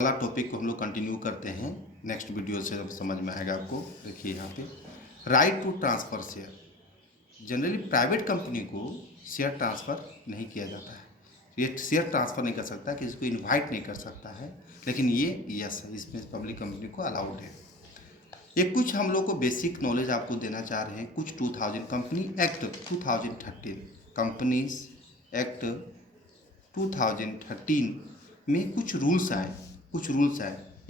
अगला टॉपिक को हम लोग कंटिन्यू करते हैं। नेक्स्ट वीडियो से समझ में आएगा आपको। देखिए यहाँ पे right to transfer share. Generally private company को शेयर ट्रांसफ़र नहीं किया जाता है। ये शेयर ट्रांसफ़र नहीं कर सकता, किसी को इनवाइट नहीं कर सकता है, लेकिन ये यस है, इसमें पब्लिक कंपनी को अलाउड है। ये कुछ हम लोग को बेसिक नॉलेज आपको देना चाह रहे हैं। कुछ 2000 कंपनी एक्ट 2013 कंपनीज एक्ट 2013 में कुछ रूल्स आए।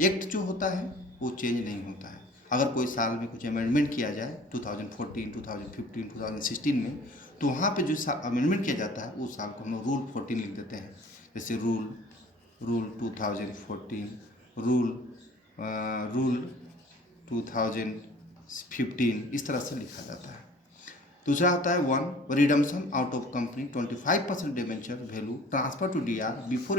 एक्ट जो होता है वो चेंज नहीं होता है। अगर कोई साल में कुछ अमेंडमेंट किया जाए 2014, 2015, 2016 में, तो वहाँ पे जो अमेंडमेंट किया जाता है उस साल को हम लोग रूल 14 लिख देते हैं। जैसे रूल 2014, रूल 2015, इस तरह से लिखा जाता है। दूसरा आता है 1 redemption out of company 25% debenture value transfer to DR before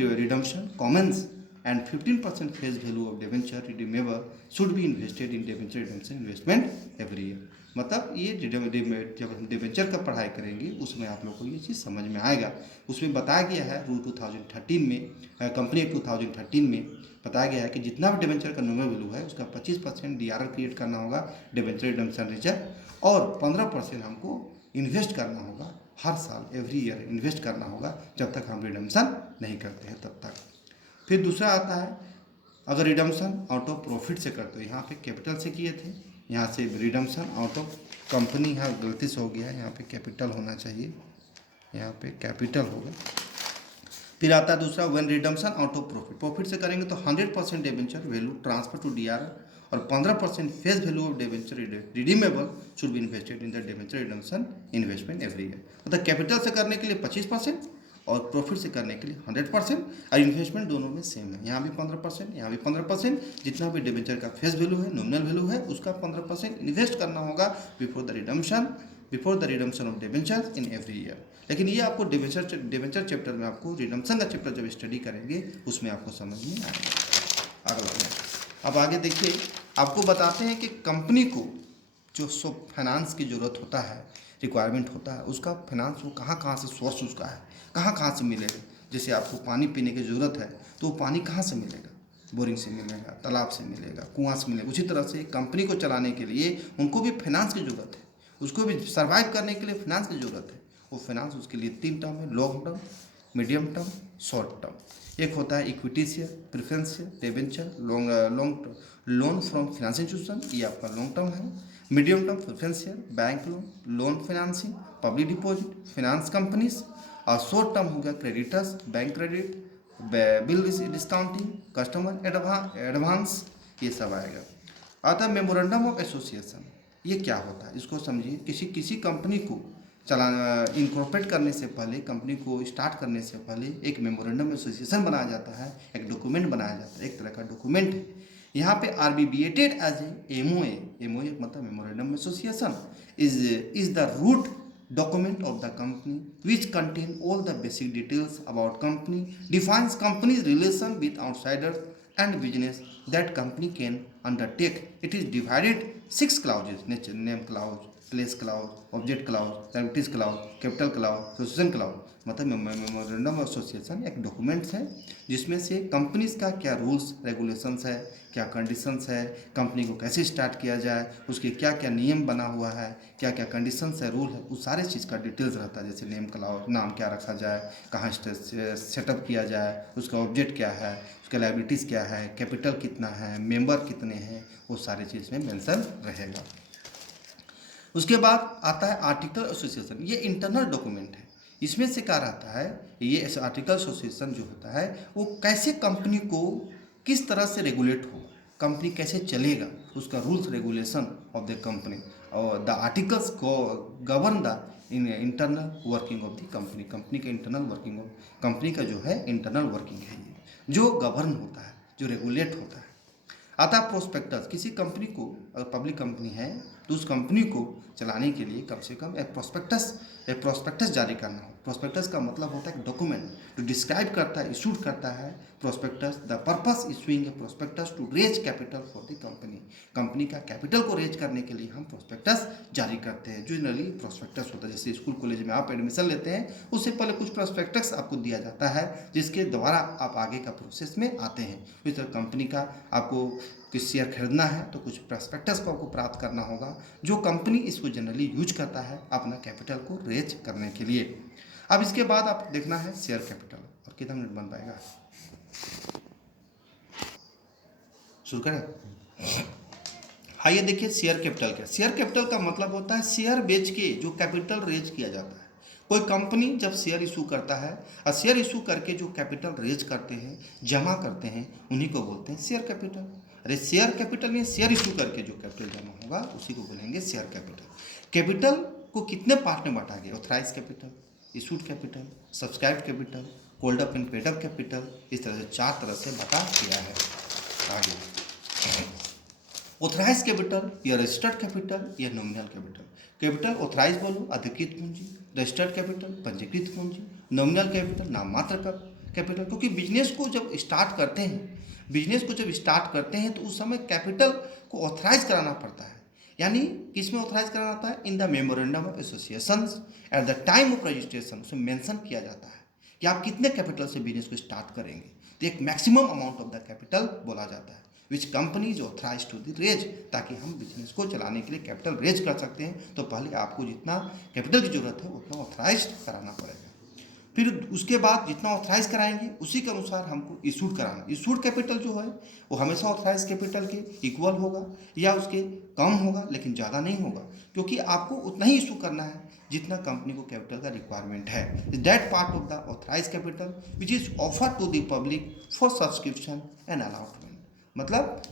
redemption commons and 15% face value of debenture redeemable should be invested in debenture redemption investment every year. मतलब ये जब हम डिबेंचर का पढ़ाई करेंगे उसमें आप लोग को ये चीज़ समझ में आएगा। उसमें बताया गया है रूल 2013 में, कंपनी 2013 में बताया गया है कि जितना भी डिबेंचर का नॉमिनल वैल्यू है उसका 25% डीआरआर क्रिएट करना होगा, डिबेंचर रिडम्पशन रिजर्व, और 15% हमको इन्वेस्ट करना होगा हर साल, एवरी ईयर इन्वेस्ट करना होगा जब तक हम रिडम्पशन नहीं करते हैं तब तक। फिर दूसरा आता है अगर रिडम्पशन आउट ऑफ प्रॉफिट से करते हो, यहाँ पे कैपिटल से किए थे, यहाँ से रिडम्पशन आउट ऑफ कंपनी, यहाँ गलती से हो गया, यहाँ पे कैपिटल होना चाहिए, यहाँ पे कैपिटल होगा। फिर आता है दूसरा when redemption out of profit से करेंगे तो 100% debenture value transfer to DR और 15% face value of debenture redeemable should be invested in the debenture redemption investment every year. मतलब कैपिटल से करने के लिए 25% और प्रॉफिट से करने के लिए 100%, और इन्वेस्टमेंट दोनों में सेम है, यहाँ भी 15%, यहाँ भी 15%। जितना भी डिबेंचर का फेस वैल्यू है, नॉमिनल वैल्यू है, उसका 15% इन्वेस्ट करना होगा before the redemption of debenture in every year. लेकिन ये आपको डिबेंचर चैप्टर में, आपको रिडम्पशन का चैप्टर जब स्टडी करेंगे उसमें आपको समझ में आएगा। अगला अब आगे देखिए, आपको बताते हैं कि कंपनी को जो सब फाइनेंस की ज़रूरत होता है, रिक्वायरमेंट होता है, उसका फाइनेंस वो कहाँ से सोर्स उसका है, कहाँ से मिलेगा। जैसे आपको पानी पीने की ज़रूरत है तो वो पानी कहाँ से मिलेगा, बोरिंग से मिलेगा, तालाब से मिलेगा, कुआं से मिलेगा। उसी तरह से कंपनी को चलाने के लिए उनको भी फाइनेंस की ज़रूरत है, उसको भी सर्वाइव करने के लिए फाइनेंस की ज़रूरत है। वो फाइनेंस उसके लिए 3 टर्म है, long term, medium term, short term. एक होता है equity share, preference share, debenture, long loan from financial institution, ये आपका लॉन्ग टर्म है। Medium term preference share, bank loan financing, public deposit, finance companies. और शॉर्ट टर्म हो गया creditors, bank credit, bill discounting, customer advance, ये सब आएगा। आता है मेमोरेंडम ऑफ एसोसिएशन। ये क्या होता है इसको समझिए। किसी कंपनी को चलाना, इनकॉर्पोरेट करने से पहले, कंपनी को स्टार्ट करने से पहले एक मेमोरेंडम एसोसिएशन बनाया जाता है, एक डॉक्यूमेंट बनाया जाता है, एक तरह का डॉक्यूमेंट है। यहाँ पे आरबीबीएटेड एज ए एमओए मतलब memorandum association is the root document of the company which contain all the basic details about company, defines company's relation with outsiders and business that company can undertake. It is divided 6 clauses: nature, name clause, place clause, object clause, liabilities clause, capital clause, association clause। मतलब memorandum association एक documents है जिसमें से companies का क्या rules regulations है, क्या conditions है, कंपनी को कैसे स्टार्ट किया जाए, उसके क्या क्या नियम बना हुआ है, क्या क्या कंडीशंस है, रूल है, उस सारे चीज़ का डिटेल्स रहता है। जैसे नेम क्लाउज, नाम क्या रखा जाए, कहाँ सेटअप किया जाए, उसका ऑब्जेक्ट क्या है, उसका लाइबिलिटीज़ क्या है, कैपिटल कितना है, मेंबर कितने हैं, वो सारे चीज़ में मेंशन रहेगा। उसके बाद आता है आर्टिकल एसोसिएशन। ये इंटरनल डॉक्यूमेंट है। इसमें से क्या रहता है, ये आर्टिकल एसोसिएशन जो होता है वो कैसे कंपनी को किस तरह से रेगुलेट हो, कंपनी कैसे चलेगा, उसका rules regulation of the company, और द आर्टिकल्स को govern the internal working of the company. Company का इंटरनल वर्किंग, कंपनी का जो है इंटरनल वर्किंग है, ये जो गवर्न होता है, जो रेगुलेट होता है। आता है प्रोस्पेक्टस। किसी कंपनी को, अगर पब्लिक कंपनी है तो उस कंपनी को चलाने के लिए कम से कम एक प्रोस्पेक्टस जारी करना हो। प्रोस्पेक्टस का मतलब होता है डॉक्यूमेंट जो डिस्क्राइब करता है, इशूड करता है prospectus. The purpose issuing a prospectus to raise capital for the company का कैपिटल को रेज करने के लिए हम प्रोस्पेक्टस जारी करते हैं। जनरली प्रोस्पेक्टस होता है, जैसे स्कूल कॉलेज में आप एडमिशन लेते हैं उससे पहले कुछ प्रोस्पेक्टस आपको दिया जाता है जिसके द्वारा आप आगे का प्रोसेस में आते हैं। इस तरह कंपनी का आपको कुछ शेयर खरीदना है तो कुछ प्रोस्पेक्टस को आपको प्राप्त करना होगा, जो कंपनी इसको जनरली यूज करता है अपना कैपिटल को रेज करने के लिए। अब इसके बाद आप देखना है शेयर कैपिटल। और कितना मिनट बन पाएगा, शुरू करें? आइए देखिए शेयर कैपिटल क्या। शेयर कैपिटल का मतलब होता है शेयर बेच के जो कैपिटल रेज किया जाता है। कोई कंपनी जब शेयर इशू करता है और शेयर इशू करके जो कैपिटल रेज करते हैं, जमा करते हैं, उन्हीं को बोलते हैं शेयर कैपिटल। अरे शेयर कैपिटल में शेयर इशू करके जो कैपिटल जमा होगा उसी को बोलेंगे शेयर कैपिटल। कैपिटल को कितने पार्ट में बांटा गया? Authorise capital, issued capital, subscribe capital, called up and paid up capital. इस तरह से 4 तरह से बांटा गया है। आगे ऑथराइज कैपिटल या रजिस्टर्ड कैपिटल या नॉमिनल कैपिटल। कैपिटल ऑथराइज बोलो अधिकृत पूंजी, रजिस्टर्ड कैपिटल पंजीकृत पूंजी, नॉमिनल कैपिटल नाम मात्र का कैपिटल। क्योंकि बिजनेस को जब स्टार्ट करते हैं तो उस समय कैपिटल को ऑथराइज कराना पड़ता है। यानी किस में ऑथराइज कराना होता है? In the memorandum of association at the time of registration. उसमें मेंशन किया जाता है कि आप कितने कैपिटल से बिजनेस को स्टार्ट करेंगे। तो एक maximum amount of the capital बोला जाता है which company is authorise to the raise, ताकि हम बिजनेस को चलाने के लिए कैपिटल रेज कर सकते हैं। तो पहले आपको जितना कैपिटल की जरूरत है उतना ऑथराइज कराना पड़ेगा। फिर उसके बाद जितना ऑथराइज कराएंगे उसी के अनुसार हमको इशूड कराना। इशूड कैपिटल जो है वो हमेशा ऑथराइज कैपिटल के इक्वल होगा या उसके कम होगा, लेकिन ज़्यादा नहीं होगा, क्योंकि आपको उतना ही इशू करना है जितना कंपनी को कैपिटल का रिक्वायरमेंट है। That part of the authorise capital which is offer to the public for subscription and allotment. मतलब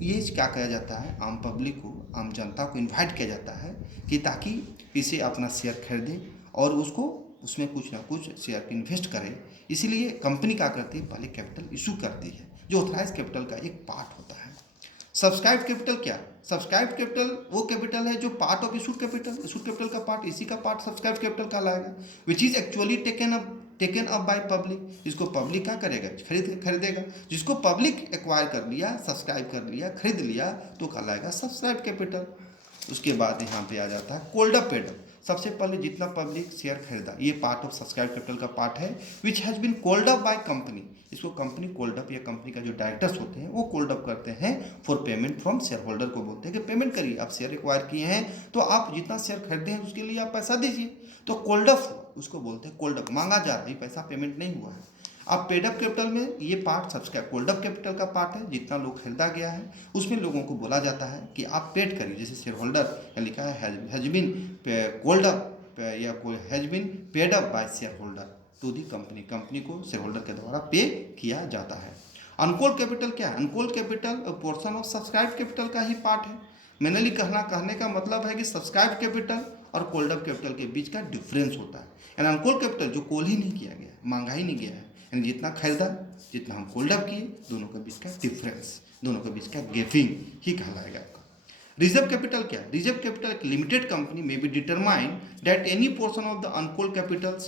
ये क्या कहा जाता है, आम पब्लिक को, आम जनता को इन्वाइट किया जाता है कि ताकि इसे अपना शेयर खरीदे और उसको उसमें कुछ ना कुछ शेयर इन्वेस्ट करें। इसीलिए कंपनी क्या करती है, पहले कैपिटल इशू करती है, जो ऑथराइज कैपिटल का एक पार्ट होता है। सब्सक्राइब कैपिटल क्या? सब्सक्राइब कैपिटल वो कैपिटल है जो part of issued capital, issued capital का पार्ट, इसी का पार्ट सब्सक्राइब कैपिटल कहलाएगा। Which is actually taken up by public. इसको पब्लिक क्या करेगा? खरीदेगा। जिसको पब्लिक एक्वायर कर लिया, सब्सक्राइब कर लिया, खरीद लिया, तो कहलाएगा सब्सक्राइब कैपिटल। उसके बाद यहाँ पे आ जाता है कॉल्ड अप पेड अप। सबसे पहले जितना पब्लिक शेयर खरीदा, ये पार्ट ऑफ सब्सक्राइब कैपिटल का पार्ट है which has been called up by company. इसको कंपनी कॉल्ड अप या कंपनी का जो डायरेक्टर्स होते हैं वो कॉल्ड अप करते हैं for payment from share holder को बोलते हैं कि पेमेंट करिए, आप शेयर एक्वायर किए हैं तो आप जितना शेयर खरीदे हैं उसके लिए आप पैसा दीजिए। तो कॉल्ड अप उसको बोलते हैं, कॉल्ड अप मांगा जा रहा है, पैसा पेमेंट नहीं हुआ है। अब पेड अप कैपिटल में ये part subscribe called up capital का पार्ट है, जितना लोग खरीदा गया है उसमें लोगों को बोला जाता है कि आप पेड करिए। जैसे शेयर होल्डर लिखा है हैज बीन कॉल्ड अप या कोई has been paid up by shareholder to the company. Company को शेयर होल्डर के द्वारा पे किया जाता है। अनकॉल्ड कैपिटल क्या है? Uncalled capital portion of subscribe capital का ही पार्ट है। मैंने कहने का मतलब है कि सब्सक्राइब कैपिटल और कॉल्ड अप कैपिटल के बीच का डिफरेंस होता है। एंड अनकॉल्ड कैपिटल जो कॉल ही नहीं किया गया, मांगा ही नहीं गया है, यानी जितना खरीदा जितना हम कॉल्ड अप किए, दोनों के बीच का डिफरेंस, दोनों के बीच का गैपिंग ही कहलाएगा। रिजर्व कैपिटल क्या? रिजर्व कैपिटल एक लिमिटेड कंपनी में be determine that any portion of the uncalled capital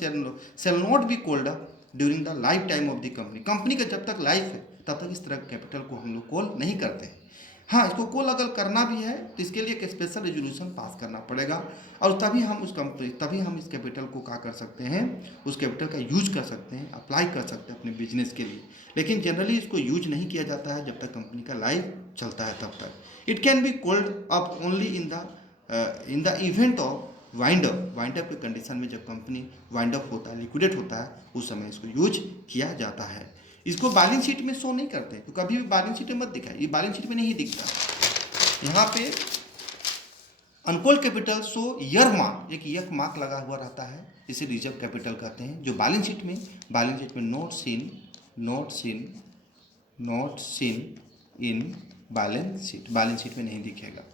shall not be called up during the life time of the company. Company का जब तक लाइफ है तब तक इस तरह के कैपिटल को हम लोग कॉल नहीं करते हैं। हाँ, इसको कॉल अगर करना भी है तो इसके लिए एक स्पेशल रेजोल्यूशन पास करना पड़ेगा और तभी हम इस कैपिटल को क्या कर सकते हैं, उस कैपिटल का यूज कर सकते हैं, अप्लाई कर सकते हैं अपने बिजनेस के लिए। लेकिन जनरली इसको यूज नहीं किया जाता है जब तक कंपनी का लाइफ चलता है तब तक। It can be called up only in the event of wind up के कंडीशन में, जब कंपनी वाइंड अप होता है, लिक्विडेट होता है, उस समय इसको यूज किया जाता है। इसको बैलेंस शीट में शो नहीं करते, तो कभी भी बैलेंस शीट में मत दिखाए, ये बैलेंस शीट में नहीं दिखता। यहाँ पे uncalled capital show year mark, एक ईयर मार्क लगा हुआ रहता है, इसे रिजर्व कैपिटल कहते हैं। जो बैलेंस शीट में note seen in balance sheet में नहीं दिखेगा।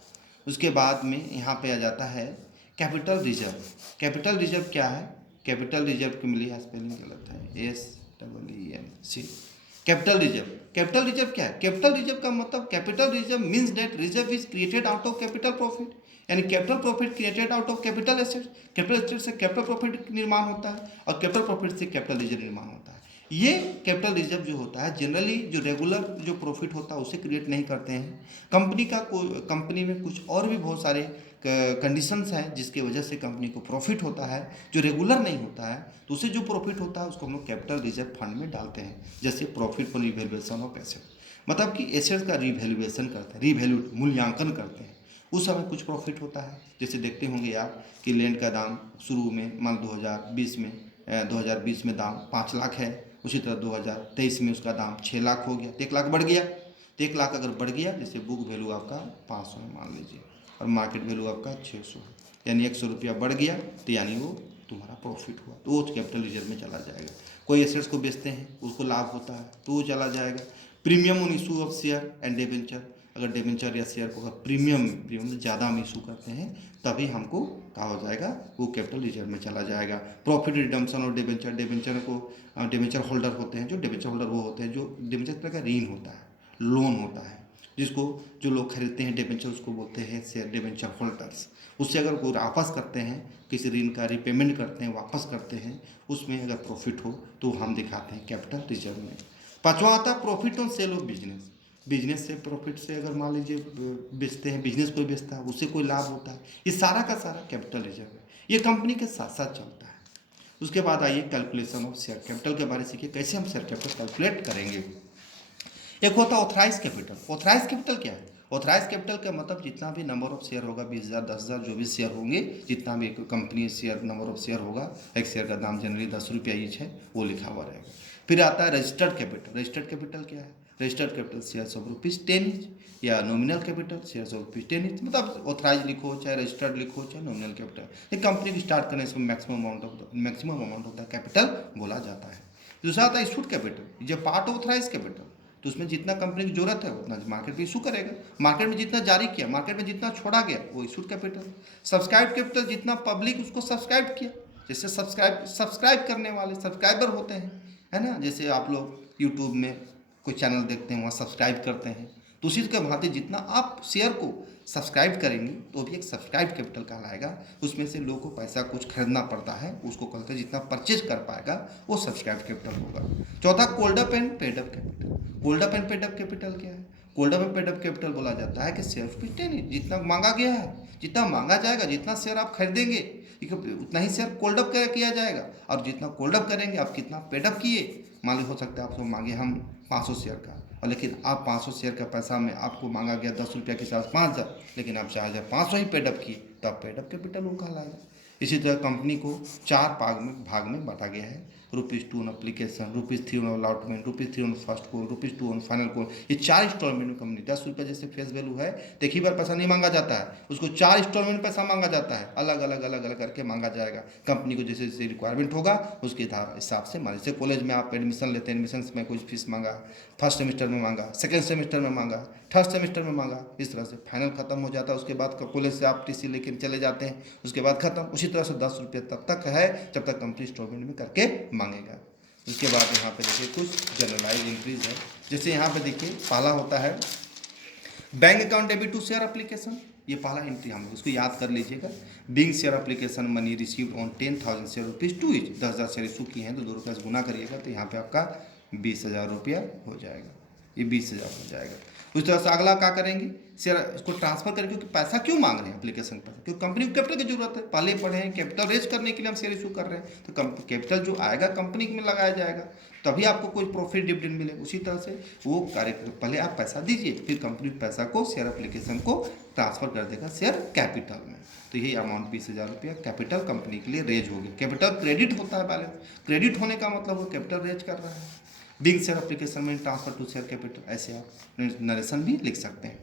उसके बाद में यहाँ पे आ जाता है कैपिटल रिजर्व। कैपिटल रिजर्व क्या है? कैपिटल रिजर्व के लिए स्पेलिंग गलत है, SEENC। कैपिटल रिजर्व क्या है? कैपिटल रिजर्व का मतलब capital reserve means that reserve is created out of capital profit. यानी capital profit created out of capital asset, capital asset से कैपिटल प्रॉफिट निर्माण होता है और कैपिटल प्रॉफिट से कैपिटल रिजर्व निर्माण होता है। ये कैपिटल रिजर्व जो होता है जनरली जो रेगुलर जो प्रॉफिट होता है उसे क्रिएट नहीं करते हैं। कंपनी में कुछ और भी बहुत सारे कंडीशंस हैं जिसके वजह से कंपनी को प्रॉफिट होता है जो रेगुलर नहीं होता है, तो उसे जो प्रॉफिट होता है उसको हम लोग कैपिटल रिजर्व फंड में डालते हैं। जैसे profit for revaluation of asset, मतलब कि एसेट्स का रिवैल्यूएशन करते हैं, रिवैल्यू मूल्यांकन करते हैं, उस समय कुछ प्रॉफिट होता है। जैसे देखते होंगे आप कि लैंड का दाम शुरू में मान 2020 में दाम 5 लाख है, उसी तरह 2023 में उसका दाम 6 लाख हो गया, तो 1 लाख बढ़ गया। तो 1 लाख अगर बढ़ गया, जैसे बुक वैल्यू आपका 500 है मान लीजिए और मार्केट वैल्यू आपका 600 है, यानी 100 रुपया बढ़ गया, तो यानी वो तुम्हारा प्रॉफिट हुआ, तो वो कैपिटल रिजर्व में चला जाएगा। कोई एसेट्स को बेचते हैं उसको लाभ होता है तो वो चला जाएगा। Premium on issue of share and debenture, अगर डिबेंचर या शेयर को अगर प्रीमियम ज़्यादा हम इशू करते हैं तभी हमको क्या हो जाएगा, वो कैपिटल रिजर्व में चला जाएगा। प्रॉफिट रिडम्पशन और डिबेंचर, डिबेंचर होल्डर होते हैं, जो डिबेंचर होल्डर वो होते हैं जो डिबेंचर तरह का ऋण होता है, लोन होता है, जिसको जो लोग खरीदते हैं डिबेंचर उसको बोलते हैं शेयर डिबेंचर होल्डर्स। उससे अगर कोई वापस करते हैं, किसी ऋण का रिपेमेंट करते हैं, वापस करते हैं, उसमें अगर प्रॉफिट हो तो हम दिखाते हैं कैपिटल रिजर्व में। पाँचवा आता है profit on sale of business, business से प्रॉफिट से अगर मान लीजिए बेचते हैं, बिजनेस कोई बेचता है उससे कोई लाभ होता है, ये सारा का सारा कैपिटल रिजर्व है, ये कंपनी के साथ साथ चलता है। उसके बाद आइए कैलकुलेशन ऑफ शेयर कैपिटल के बारे में सीखिए, कैसे हम शेयर कैपिटल कैलकुलेट करेंगे। एक होता है ऑथराइज कैपिटल। ऑथराइज कैपिटल क्या है? ऑथराइज कैपिटल का मतलब जितना भी नंबर ऑफ शेयर होगा, 20,000 10,000 जो भी शेयर होंगे, जितना भी एक company share number of share होगा, एक शेयर का दाम जनरली 10 रुपया ईच है, वो लिखा हुआ रहेगा। फिर आता है रजिस्टर्ड कैपिटल। रजिस्टर्ड कैपिटल क्या है? Registered capital shares of ₹10 each, या nominal capital shares of ₹10 each, मतलब ऑथराइज लिखो चाहे रजिस्टर्ड लिखो चाहे नॉमिनल कैपिटल। एक कंपनी को स्टार्ट करने से मैक्सिमम अमाउंट होता है कैपिटल बोला जाता है। दूसरा आता है इशूड कैपिटल, जो पार्ट ऑथराइज कैपिटल, तो उसमें जितना कंपनी की जरूरत है उतना मार्केट में इशू करेगा, मार्केट में जितना जारी किया, मार्केट में जितना छोड़ा गया वो इशूड कैपिटल। सब्सक्राइब कैपिटल, जितना पब्लिक उसको सब्सक्राइब किया, जैसे सब्सक्राइब करने वाले सब्सक्राइबर होते हैं, है ना, जैसे आप लोग यूट्यूब में कोई चैनल देखते हैं वहाँ सब्सक्राइब करते हैं, तो उसी के भांति जितना आप शेयर को सब्सक्राइब करेंगे तो भी एक सब्सक्राइब कैपिटल कहलाएगा। उसमें से लोगों को पैसा कुछ खरीदना पड़ता है, उसको कहते हैं जितना परचेज कर पाएगा वो सब्सक्राइब कैपिटल होगा। चौथा cold up and paid up capital. Cold up and paid up capital क्या है? Cold up and paid up capital बोला जाता है कि शेयर ₹10 जितना मांगा गया है, जितना मांगा जाएगा, जितना शेयर आप खरीदेंगे उतना ही शेयर कोल्ड अप किया जाएगा, और जितना कोल्ड अप करेंगे आप कितना पेड अप किए, मान ली हो सकता है आपको मांगे हम 500 शेयर का, और लेकिन आप 500 शेयर का पैसा में आपको मांगा गया 10 रुपया के हिसाब से 5,000, लेकिन आप 4,500 ही पेड अप किए, तो आप पेड अप कैपिटल वो कहलाएगा। इसी तरह कंपनी को 4 भाग में बांटा गया है। ₹2 on application, ₹3 on allotment, ₹3 on first call, ₹2 on final call. ये 4 इंस्टॉलमेंट में कंपनी 10 रुपये जैसे फेस वैल्यू है, तो एक ही बार पैसा नहीं मांगा जाता है, उसको 4 इंस्टॉलमेंट में पैसा मांगा जाता है, अलग अलग करके मांगा जाएगा। कंपनी को जैसे जैसे रिक्वायरमेंट होगा उसके हिसाब से मान लीजिए कॉलेज में आप एडमिशन लेते हैं, एडमिशन में कुछ फीस मांगा, फर्स्ट सेमेस्टर में मांगा, सेकेंड सेमेस्टर में मांगा, थर्ड सेमेस्टर में मांगा, इस तरह से फाइनल खत्म हो जाता है। उसके बाद कॉलेज से आप टीसी लेकर चले जाते हैं, उसके बाद खत्म। उसी तरह से 10 रुपये तब तक है जब तक कंपनी इंस्टॉलमेंट में करके मांगेगा। उसके बाद यहाँ पे देखिए कुछ जनरलाइज एंट्रीज है, जैसे यहाँ पे देखिए पहला होता है bank account debit to share application. ये पहला एंट्री हम इसको याद कर लीजिएगा। Being share application money received on 10,000 share ₹2 each, 10,000 share issue किए हैं तो 2 रुपये से गुना करिएगा तो यहाँ पे आपका 20,000 रुपया हो जाएगा, ये 20,000 हो जाएगा। उस तरह से अगला क्या करेंगे, शेयर इसको ट्रांसफर करेंगे, क्योंकि पैसा क्यों मांग रहे हैं एप्लीकेशन पर, क्योंकि कंपनी को कैपिटल की जरूरत है। पहले पढ़े हैं कैपिटल रेज करने के लिए हम शेयर इशू कर रहे हैं, तो कैपिटल जो आएगा कंपनी में लगाया जाएगा, तभी आपको कोई प्रॉफिट डिविडेंड मिले। उसी तरह से वो कार्य पहले आप पैसा दीजिए, फिर कंपनी पैसा को शेयर एप्लीकेशन को ट्रांसफर कर देगा शेयर कैपिटल में। तो यही अमाउंट 20,000 रुपया कैपिटल कंपनी के लिए रेज होगी। कैपिटल क्रेडिट होता है बैलेंस, क्रेडिट होने का मतलब वो कैपिटल रेज कर रहा है। बिग शेयर एप्लीकेशन में ट्रांसफर टू शेयर कैपिटल, ऐसे आप नरेशन भी लिख सकते हैं।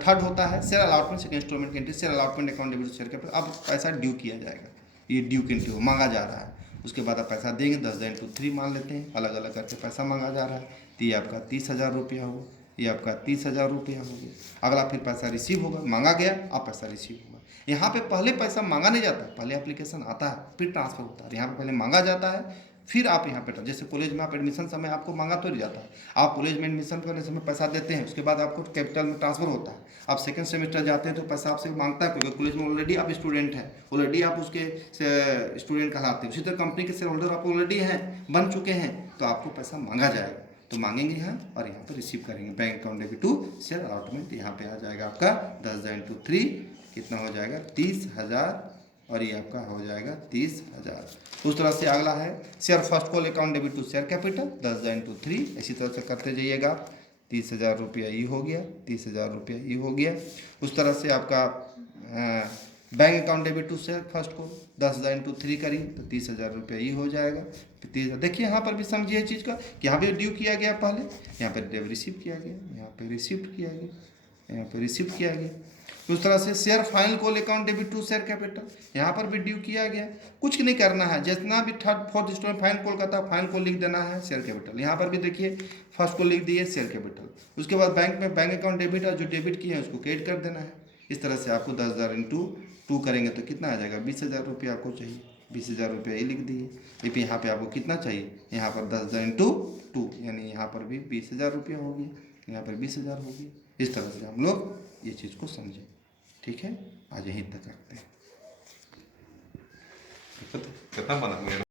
थर्ड होता है शेयर अलॉटमेंट, सेकंड इंस्टॉलमेंट की entry, share allotment account debit share capital. अब पैसा ड्यू किया जाएगा, ये ड्यू की एंट्री हो, मांगा जा रहा है, उसके बाद आप पैसा देंगे, 10,000 × 3 मान लेते हैं, अलग अलग करके पैसा मांगा जा रहा है, तो ये आपका 30,000 रुपया होगा, ये आपका 30,000 रुपया हो गया। अगला फिर पैसा रिसीव होगा, मांगा गया, अब पैसा रिसीव होगा। यहाँ पे पहले पैसा मांगा नहीं जाता, पहले एप्लीकेशन आता है फिर ट्रांसफर होता है। यहाँ पे पहले मांगा जाता है, फिर आप यहाँ पे जैसे कॉलेज में आप एडमिशन समय आपको मांगा तो नहीं जाता है, आप कॉलेज में एडमिशन करने समय पैसा देते हैं, उसके बाद आपको कैपिटल में ट्रांसफर होता है, आप सेकंड सेमेस्टर जाते हैं तो पैसा आपसे मांगता है, क्योंकि कॉलेज में ऑलरेडी आप स्टूडेंट हैं, ऑलरेडी आप उसके स्टूडेंट कहलाते हैं। उसी तरह कंपनी के शेयर होल्डर आप ऑलरेडी हैं, बन चुके हैं, तो आपको पैसा मांगा जाएगा, तो मांगेंगे यहाँ और यहाँ पर रिसीव करेंगे। Bank account debit to share allotment, यहाँ पे आ जाएगा आपका 10,000 इंटू 3 कितना हो जाएगा 30,000, और ये आपका हो जाएगा 30,000। उस तरह से अगला है share first call account debit to share capital 10,000 into 3, इसी तरह से करते जाइएगा। 30,000 रुपया ये हो गया, 30,000 रुपया ये हो गया। उस तरह से आपका bank account debit to share first call 10,000 into 3 करिए तो 30,000 रुपया ये हो जाएगा। 30, देखिए यहाँ पर भी समझिए चीज़ का कि यहाँ पे ड्यू किया गया, पहले यहाँ पर रिसीव किया गया, यहाँ पे रिसिप्ट किया गया, यहाँ पे रिसिप्ट किया गया। उस तरह से share final call account debit to share capital, यहाँ पर भी ड्यू किया गया, कुछ नहीं करना है, जितना भी थर्ड फोर्थ स्टोर में फाइनल कॉल का था फाइनल कॉल लिख देना है शेयर कैपिटल। यहाँ पर भी देखिए फर्स्ट कॉल लिख दिए शेयर कैपिटल, उसके बाद बैंक में बैंक अकाउंट डेबिट और जो डेबिट किए हैं उसको क्रेडिट कर देना है। इस तरह से आपको 10,000 इंटू 2 करेंगे तो कितना आ जाएगा 20,000 रुपये आपको चाहिए, 20,000 रुपये ये लिख दिए। लेकिन यहाँ पे आपको कितना चाहिए, यहाँ पर 10,000 इंटू 2 यानी यहाँ पर भी 20,000 रुपये हो गया, यहाँ पर 20,000 हो गया। इस तरह से हम लोग ये चीज़ को समझें, ठीक है। आज यहीं तक रखते हैं। कितना बना